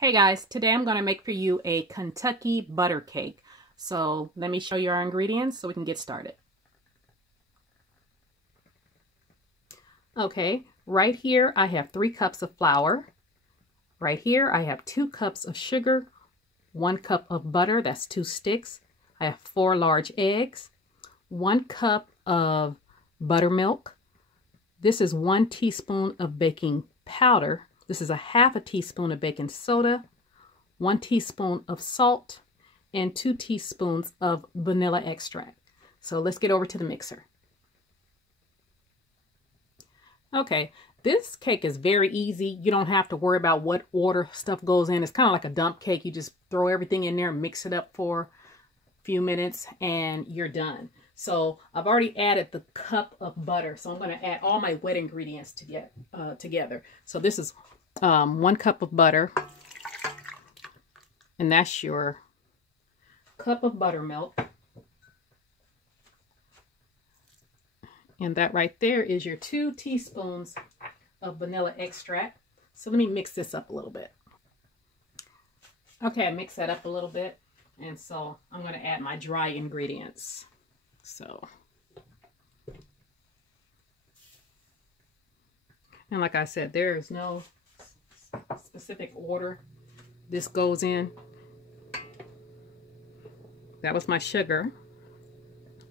Hey guys, today I'm going to make for you a Kentucky butter cake. So let me show you our ingredients so we can get started. Okay, right here I have 3 cups of flour. Right here I have 2 cups of sugar, 1 cup of butter, that's 2 sticks. I have 4 large eggs, 1 cup of buttermilk. This is 1 teaspoon of baking powder. This is a half a teaspoon of baking soda, 1 teaspoon of salt, and 2 teaspoons of vanilla extract. So let's get over to the mixer. Okay, this cake is very easy. You don't have to worry about what order stuff goes in. It's kind of like a dump cake. You just throw everything in there, mix it up for a few minutes, and you're done. So I've already added the cup of butter. So I'm going to add all my wet ingredients together. So this is 1 cup of butter, and that's your cup of buttermilk, and that right there is your 2 teaspoons of vanilla extract. So let me mix this up a little bit. Okay, I mixed that up a little bit, and so I'm going to add my dry ingredients. So, and like I said, there is no specific order this goes in. That was my sugar,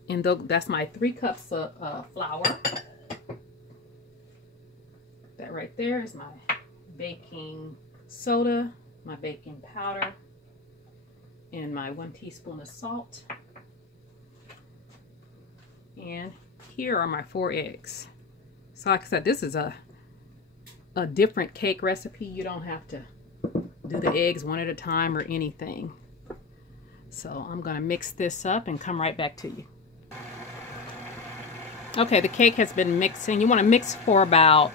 and that's my 3 cups of flour. That right there is my baking soda, my baking powder, and my 1 teaspoon of salt. And here are my 4 eggs. So like I said, this is a different cake recipe. You don't have to do the eggs one at a time or anything. So I'm going to mix this up and come right back to you. Okay, the cake has been mixing. You want to mix for about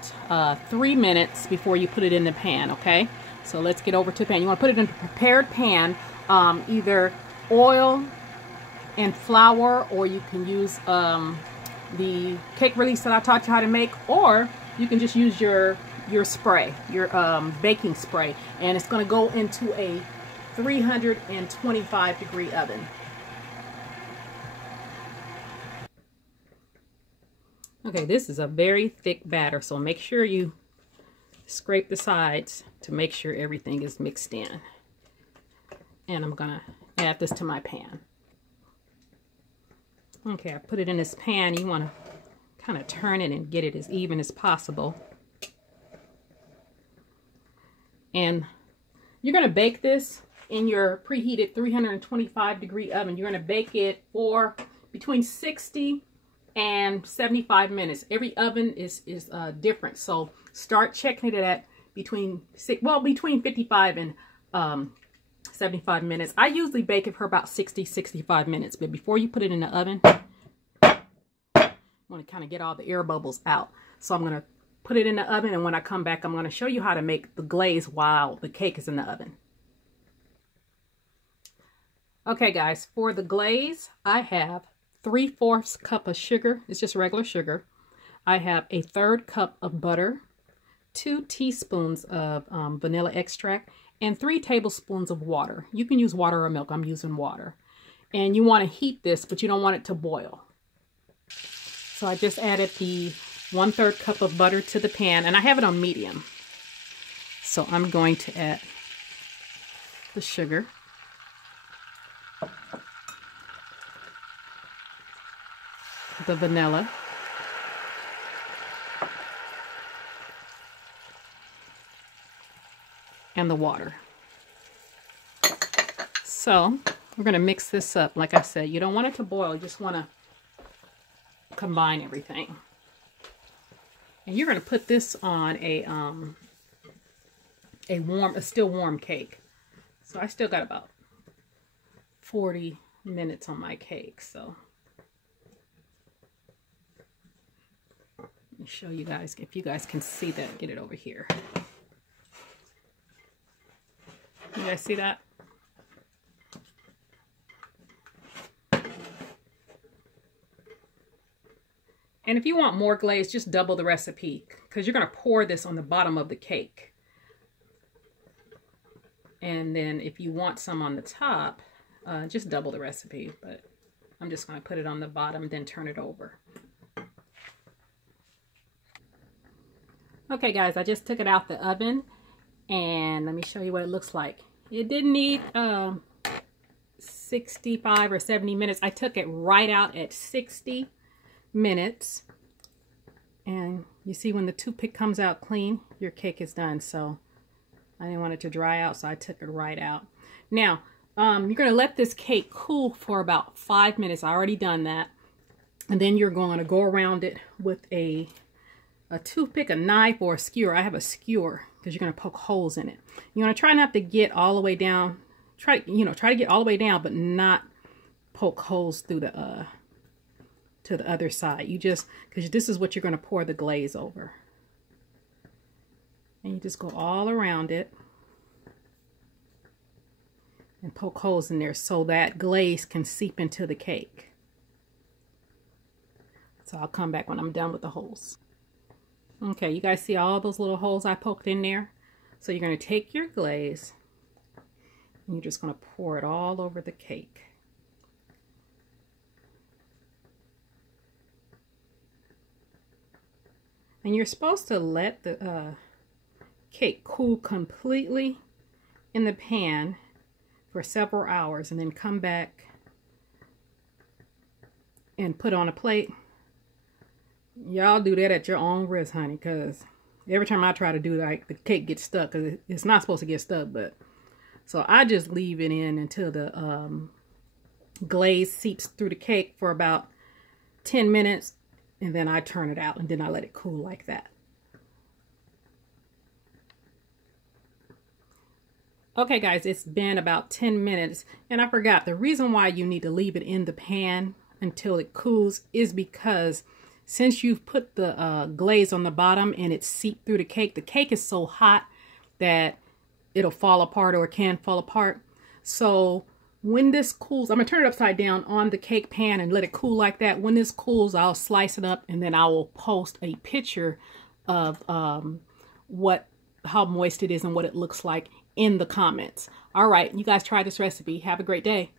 3 minutes before you put it in the pan, okay? So let's get over to the pan. You want to put it in a prepared pan, either oil and flour, or you can use the cake release that I taught you how to make, or you can just use your spray, your baking spray, and it's going to go into a 325 degree oven. Okay, this is a very thick batter, so make sure you scrape the sides to make sure everything is mixed in. And I'm going to add this to my pan. Okay, I put it in this pan. You want to kind of turn it and get it as even as possible. And you're going to bake this in your preheated 325 degree oven. You're going to bake it for between 60 and 75 minutes. Every oven is different. So start checking it at between 55 and 75 minutes. I usually bake it for about 60-65 minutes, but before you put it in the oven, I want to kind of get all the air bubbles out. So I'm going to put it in the oven, and when I come back, I'm going to show you how to make the glaze while the cake is in the oven. Okay guys, for the glaze, I have 3/4 cup of sugar. It's just regular sugar. I have a 1/3 cup of butter, 2 teaspoons of vanilla extract, and 3 tablespoons of water. You can use water or milk. I'm using water. And you want to heat this, but you don't want it to boil. So I just added the 1/3 cup of butter to the pan, and I have it on medium. So I'm going to add the sugar. The vanilla. And the water. So we're going to mix this up. Like I said, you don't want it to boil. You just want to combine everything. And you're going to put this on a still warm cake. So I still got about 40 minutes on my cake. So let me show you guys, if you guys can see that. Get it over here. You guys see that? And if you want more glaze, just double the recipe, because you're going to pour this on the bottom of the cake. And then if you want some on the top, just double the recipe, but I'm just going to put it on the bottom, then turn it over. Okay guys, I just took it out the oven, and let me show you what it looks like. It didn't need 65 or 70 minutes. I took it right out at 60 minutes. And you see when the toothpick comes out clean, your cake is done. So I didn't want it to dry out, so I took it right out. Now, you're going to let this cake cool for about 5 minutes. I already done that. And then you're going to go around it with a toothpick, a knife, or a skewer. I have a skewer because you're going to poke holes in it. You're going to try not to get all the way down. Try to get all the way down, but not poke holes through the to the other side. You just, because this is what you're going to pour the glaze over. And you just go all around it and poke holes in there so that glaze can seep into the cake. So I'll come back when I'm done with the holes. Okay, you guys see all those little holes I poked in there? So you're going to take your glaze and you're just going to pour it all over the cake. And you're supposed to let the cake cool completely in the pan for several hours and then come back and put on a plate. Y'all do that at your own risk, honey, because every time I try to do that, the cake gets stuck, because it's not supposed to get stuck. But so I just leave it in until the glaze seeps through the cake for about 10 minutes, and then I turn it out, and then I let it cool like that. Okay guys, it's been about 10 minutes, and I forgot, the reason why you need to leave it in the pan until it cools is because since you've put the glaze on the bottom and it seeped through the cake is so hot that it'll fall apart, or it can fall apart. So when this cools, I'm going to turn it upside down on the cake pan and let it cool like that. When this cools, I'll slice it up, and then I will post a picture of how moist it is and what it looks like in the comments. All right, you guys try this recipe. Have a great day.